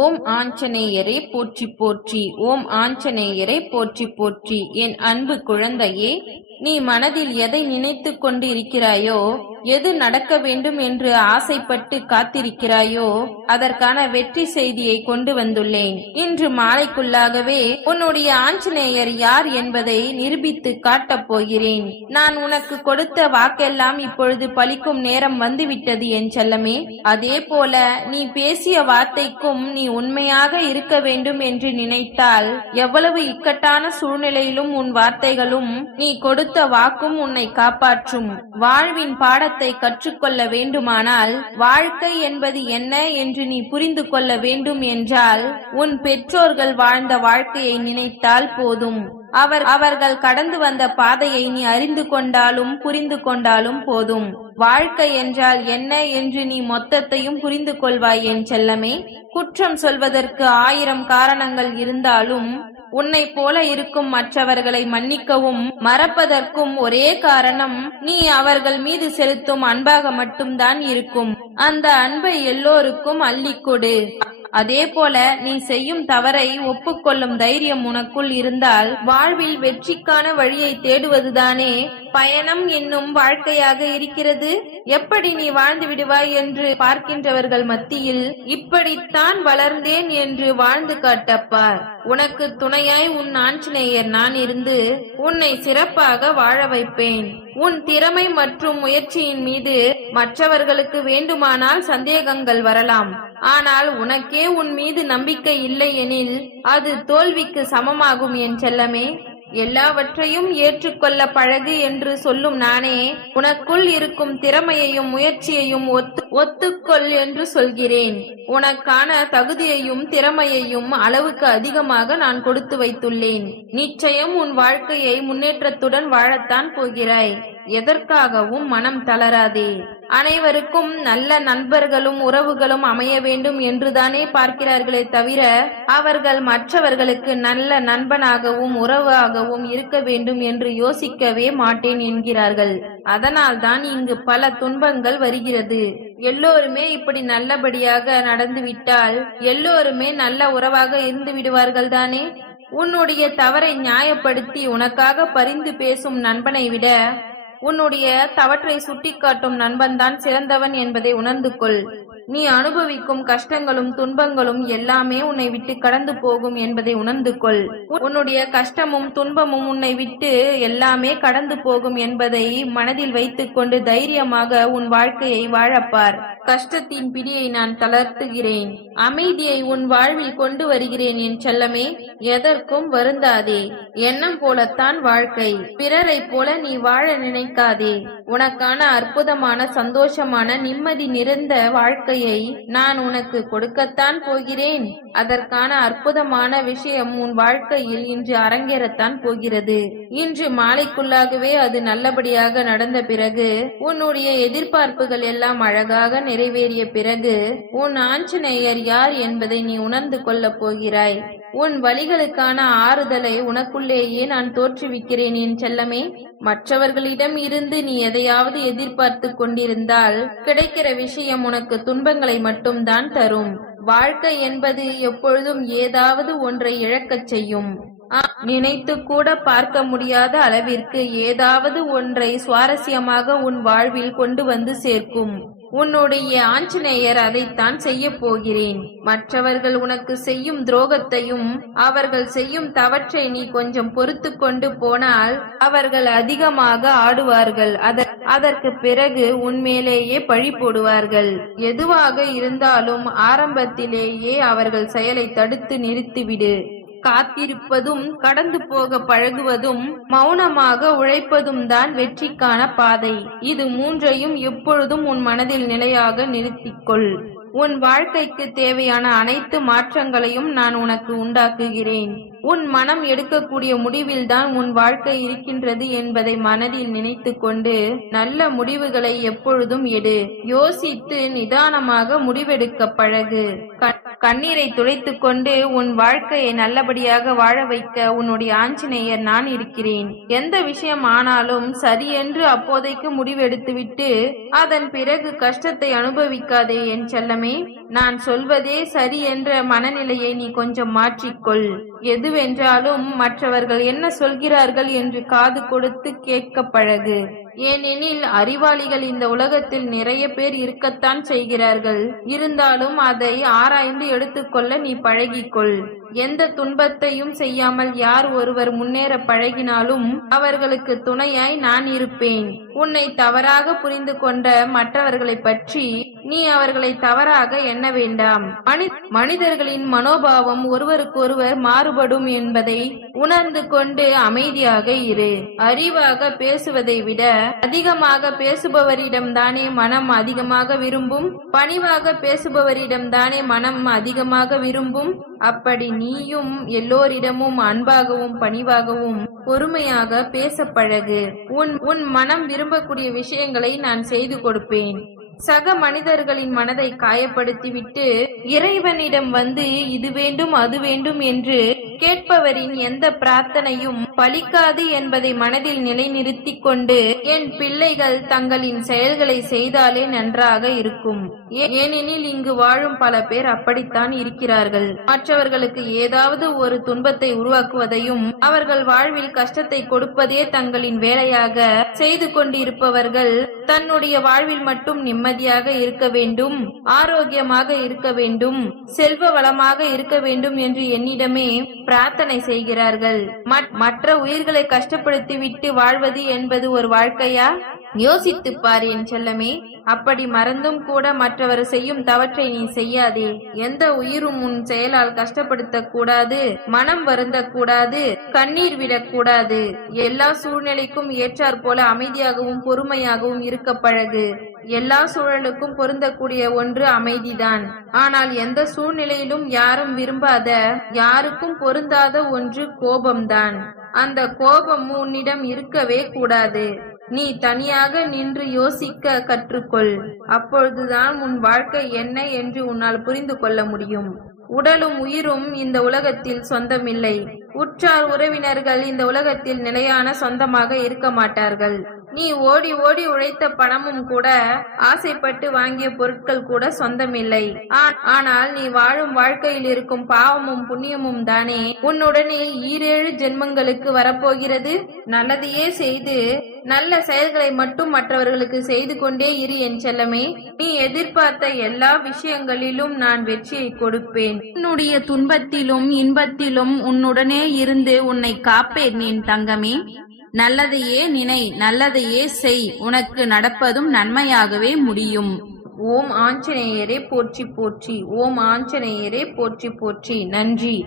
ஓம் ஆஞ்சநேயரே போற்றி போற்றி ஓம் ஆஞ்சநேயரே போற்றி போற்றி. என் அன்பு குழந்தையே நீ மனதில் எதை நினைத்துக் கொண்டு இருக்கிறாயோ எது நடக்க வேண்டும் என்று ஆசைப்பட்டு காத்திருக்கிறாயோ அதற்கான வெற்றி செய்தியை கொண்டு வந்துள்ளேன். இன்று மாலைக்குள்ளாகவே உன்னுடைய ஆஞ்சநேயர் யார் என்பதை நிரூபித்து காட்டப் போகிறேன். நான் உனக்கு கொடுத்த வாக்கெல்லாம் இப்பொழுது பலிக்கும் நேரம் வந்துவிட்டது என் செல்லமே. அதே போல நீ பேசிய வார்த்தைக்கும் நீ நீ உண்மையாக இருக்க வேண்டும் என்று நினைத்தால் எவ்வளவு இக்கட்டான சூழ்நிலையிலும் உன் வார்த்தைகளும் நீ கொடுத்த வாக்கும் உன்னை காப்பாற்றும். வாழ்வின் பாடத்தை கற்றுக்கொள்ள வேண்டுமானால் வாழ்க்கை என்பது என்ன என்று நீ புரிந்து கொள்ள வேண்டும் என்றால் உன் பெற்றோர்கள் வாழ்ந்த வாழ்க்கையை நினைத்தால் போதும். அவர் அவர்கள் கடந்து வந்த பாதையை நீ அறிந்து கொண்டாலும் புரிந்து கொண்டாலும் போதும். வாழ்க்கை என்றால் என்ன என்று நீ மொத்தத்தையும் புரிந்து கொள்வாய் என் செல்லமே. குற்றம் சொல்வதற்கு ஆயிரம் காரணங்கள் இருந்தாலும் உன்னை போல இருக்கும் மற்றவர்களை மன்னிக்கவும் மறப்பதற்கும் ஒரே காரணம் நீ அவர்கள் மீது செலுத்தும் அன்பாக மட்டும்தான் இருக்கும். அந்த அன்பை எல்லோருக்கும் அள்ளிக்கொடு அதே போல நீ செய்யும் தவறை ஒப்புக்கொள்ளும் தைரியம் உனக்குள் இருந்தால் வாழ்வில் வெற்றிக்கான வழியை தேடுவதுதானே பயணம் என்னும் வாழ்க்கையாக இருக்கிறது? எப்படி நீ வாழ்ந்து விடுவாய் என்று பார்க்கின்றவர்கள் மத்தியில் இப்படித்தான் வளர்ந்தேன் என்று வாழ்ந்து காட்டப்பார் உனக்கு துணையாய் உன் ஆஞ்சநேயர் நான் இருந்து உன்னை சிறப்பாக வாழ வைப்பேன். உன் திறமை மற்றும் முயற்சியின் மீது மற்றவர்களுக்கு வேண்டுமானால் சந்தேகங்கள் வரலாம். ஆனால் உனக்கே உன் மீது நம்பிக்கை இல்லை எனில் அது தோல்விக்கு சமமாகும் என் செல்லமே. எல்லாவற்றையும் ஏற்றுக்கொள்ள பழகு என்று சொல்லும் நானே உனக்குள் இருக்கும் திறமையையும் முயற்சியையும் ஒத்து ஒத்துக்கொள் என்று சொல்கிறேன். உனக்கான தகுதியையும் திறமையையும் அளவுக்கு அதிகமாக நான் கொடுத்து வைத்துள்ளேன். நிச்சயம் உன் வாழ்க்கையை முன்னேற்றத்துடன் வாழத்தான் போகிறாய். எதற்காகவும் மனம் தளராதே. அனைவருக்கும் நல்ல நண்பர்களும் உறவுகளும் அமைய வேண்டும் என்றுதானே பார்க்கிறார்களே தவிர அவர்கள் மற்றவர்களுக்கு நல்ல நண்பனாகவும் உறவாகவும் இருக்க வேண்டும் என்று யோசிக்கவே மாட்டேன் என்கிறார்கள். அதனால்தான் இங்கு பல துன்பங்கள் வருகிறது. எல்லோருமே இப்படி நல்லபடியாக நடந்துவிட்டால் எல்லோருமே நல்ல உறவாக இருந்து விடுவார்கள் தானே? உன்னுடைய தவறை நியாயப்படுத்தி உனக்காக பரிந்து பேசும் நண்பனை விட உன்னுடைய தவற்றை சுட்டிக்காட்டும் நண்பன்தான் சிறந்தவன் என்பதை உணர்ந்து கொள் நீ அனுபவிக்கும் கஷ்டங்களும் துன்பங்களும் எல்லாமே உன்னை விட்டு கடந்து போகும் என்பதை உணர்ந்து கொள் உன்னுடைய கஷ்டமும் துன்பமும் உன்னை விட்டு எல்லாமே கடந்து போகும் என்பதை மனதில் வைத்துக்கொண்டு தைரியமாக உன் வாழ்க்கையை வாழப்பார். கஷ்டத்தின் பிடியை நான் தளர்த்துகிறேன். அமைதியை உன் வாழ்வில் கொண்டு வருகிறேன் என் செல்லமே எதற்கும் வருந்தாதே. எண்ணம் போலத்தான் வாழ்க்கை. பிறரை போல நீ வாழ நினைக்காதே. உனக்கான அற்புதமான சந்தோஷமான நிம்மதி நிறைந்த வாழ்க்கையை நான் உனக்கு கொடுக்கத்தான் போகிறேன். அதற்கான அற்புதமான விஷயம் உன் வாழ்க்கையில் இன்று அரங்கேறத்தான் போகிறது. இன்று மாலைக்குள்ளாகவே அது நல்லபடியாக நடந்த பிறகு உன்னுடைய எதிர்பார்ப்புகள் எல்லாம் அழகாக நிறைவேறிய பிறகு உன் ஆஞ்சநேயர் யார் என்பதை நீ உணர்ந்து கொள்ளப் போகிறாய். உன் வழிகளுக்கான ஆறுதலை உனக்குள்ளேயே நான் தோற்றுவிக்கிறேன் என் செல்லமே. மற்றவர்களிடம் இருந்து நீ எதையாவது எதிர்பார்த்து கொண்டிருந்தால் கிடைக்கிற விஷயம் உனக்கு துன்பங்களை மட்டும்தான் தரும். வாழ்க்கை என்பது எப்பொழுதும் ஏதாவது ஒன்றை இழக்கச் செய்யும். நினைத்து கூட பார்க்க முடியாத அளவிற்கு ஏதாவது ஒன்றை சுவாரஸ்யமாக உன் வாழ்வில் கொண்டு வந்து சேர்க்கும். உன்னுடைய ஆஞ்சநேயர் அதைத்தான் செய்ய போகிறேன். மற்றவர்கள் உனக்கு செய்யும் துரோகத்தையும் அவர்கள் செய்யும் தவற்றை நீ கொஞ்சம் பொறுத்து கொண்டு போனால் அவர்கள் அதிகமாக ஆடுவார்கள். அதற்கு பிறகு உன்மேலேயே பழி போடுவார்கள். எதுவாக இருந்தாலும் ஆரம்பத்திலேயே அவர்கள் செயலை தடுத்து நிறுத்திவிடு. காத்திருப்பதும் கடந்து போக பழகுவதும் மௌனமாக உழைப்பதும் தான் வெற்றிக்கான பாதை. இது மூன்றையும் எப்பொழுதும் உன் மனதில் நிலையாக நிறுத்திக்கொள். உன் வாழ்க்கைக்கு தேவையான அனைத்து மாற்றங்களையும் நான் உனக்கு உண்டாக்குகிறேன். உன் மனம் எடுக்கக்கூடிய முடிவில்தான் உன் வாழ்க்கை இருக்கின்றது என்பதை மனதில் நினைத்து கொண்டு நல்ல முடிவுகளை எப்பொழுதும் எடு. யோசித்து நிதானமாக முடிவெடுக்க பழகு. கண்ணீரை துடைத்துக் கொண்டு உன் வாழ்க்கையை நல்லபடியாக வாழ வைக்க உன்னுடைய ஆஞ்சநேயர் நான் இருக்கிறேன். எந்த விஷயம் ஆனாலும் சரியென்று அப்போதைக்கு முடிவெடுத்துவிட்டு அதன் பிறகு கஷ்டத்தை அனுபவிக்காதே என் செல்லம். நான் சொல்வதே சரி என்ற மனநிலையை நீ கொஞ்சம் மாற்றிக்கொள். எதுவென்றாலும் மற்றவர்கள் என்ன சொல்கிறார்கள் என்று காது கொடுத்து கேட்க பழகு ஏனெனில் அறிவாளிகள் இந்த உலகத்தில் நிறைய பேர் இருக்கத்தான் செய்கிறார்கள். இருந்தாலும் அதை ஆராய்ந்து எடுத்துக்கொள்ள நீ பழகிக்கொள். எந்த துன்பத்தையும் செய்யாமல் யார் ஒருவர் முன்னேற பழகினாலும் அவர்களுக்கு துணையாய் நான் இருப்பேன். உன்னை தவறாக புரிந்து கொண்ட மற்றவர்களை பற்றி நீ அவர்களை தவறாக எண்ண வேண்டாம். மனிதர்களின் மனோபாவம் ஒருவருக்கொருவர் மாறுபடும் என்பதை உணர்ந்து கொண்டு அமைதியாக இரு. அறிவாக பேசுவதை விட அதிகமாக பேசுபவரிடம் தானே மனம் அதிகமாக விரும்பும்? பணிவாக பேசுபவரிடம்தானே மனம் அதிகமாக விரும்பும்? அப்படி நீயும் எல்லோரிடமும் அன்பாகவும் பணிவாகவும் பொறுமையாக பேச பழகு. உன் உன் மனம் விரும்பக்கூடிய விஷயங்களை நான் செய்து கொடுப்பேன். சக மனிதர்களின் மனதை காயப்படுத்திவிட்டு இறைவனிடம் வந்து இது வேண்டும் அது வேண்டும் என்று கேட்பவரின் எந்த பிரார்த்தனையும் பலிக்காது என்பதை மனதில் நிலைநிறுத்திக் கொண்டு என் பிள்ளைகள் தங்களின் செயல்களை செய்தாலே நன்றாக இருக்கும். ஏ- ஏனெனில் இங்கு வாழும் பல பேர் அப்படித்தான் இருக்கிறார்கள். மற்றவர்களுக்கு ஏதாவது ஒரு துன்பத்தை உருவாக்குவதையும் அவர்கள் வாழ்வில் கஷ்டத்தை கொடுப்பதே தங்களின் வேலையாக செய்து கொண்டிருப்பவர்கள் தன்னுடைய வாழ்வில் மட்டும் நிம்மதியாக இருக்க வேண்டும் ஆரோக்கியமாக இருக்க வேண்டும் செல்வ வளமாக இருக்க வேண்டும் என்று என்னிடமே பிரார்த்தனை செய்கிறார்கள். மற்- மற்ற உயிர்களை கஷ்டப்படுத்தி விட்டு வாழ்வது என்பது ஒரு வாழ்க்கையா? யோசித்துப் பார் என் செல்லமே அப்படி மறந்தும் கூட மற்றவர் செய்யும் தவற்றை நீ செய்யாதே. எந்த உயிரும் உன் செயலால் கஷ்டப்படுத்த கூடாது மனம் வருந்த கூடாது கண்ணீர் விடக்கூடாது. எல்லா சூழ்நிலைக்கும் ஏற்றாற் போல அமைதியாகவும் பொறுமையாகவும் இருக்க பழகு. எல்லா சூழலுக்கும் பொருந்தக்கூடிய ஒன்று அமைதிதான். ஆனால் எந்த சூழ்நிலையிலும் யாரும் விரும்பாத யாருக்கும் பொருந்தாத ஒன்று கோபம்தான். அந்த கோபம் உன்னிடம் இருக்கவே கூடாது. நீ தனியாக நின்று யோசிக்க கற்றுக்கொள். அப்பொழுதுதான் உன் வாழ்க்கை என்ன என்று உன்னால் புரிந்து கொள்ள முடியும். உடலும் உயிரும் இந்த உலகத்தில் சொந்தமில்லை. உற்றார் உறவினர்கள் இந்த உலகத்தில் நிலையான சொந்தமாக இருக்க மாட்டார்கள். நீ ஓடி ஓடி உழைத்த பணமும் கூட ஆசைப்பட்டு வாங்கிய பொருட்கள் கூட சொந்தமில்லை. ஆனால் நீ வாழும் வாழ்க்கையில் இருக்கும் பாவமும் புண்ணியமும் தானே. உன்னுடனே ஈரேழு ஜென்மங்களுக்கு வரப்போகிறது. நல்லதையே செய்து நல்ல செயல்களை மட்டும் மற்றவர்களுக்கு செய்து கொண்டே இரு என் செல்லமே. நீ எதிர்பார்த்த எல்லா விஷயங்களிலும் நான் வெற்றியை கொடுப்பேன். உன்னுடைய துன்பத்திலும் இன்பத்திலும் உன்னுடனே இருந்து உன்னை காப்பேன் என் தங்கமே. நல்லதையே நினை நல்லதையே செய். உனக்கு நடப்பதும் நன்மையாகவே முடியும். ஓம் ஆஞ்சநேயரே போற்றி போற்றி. ஓம் ஆஞ்சநேயரே போற்றி போற்றி. நன்றி.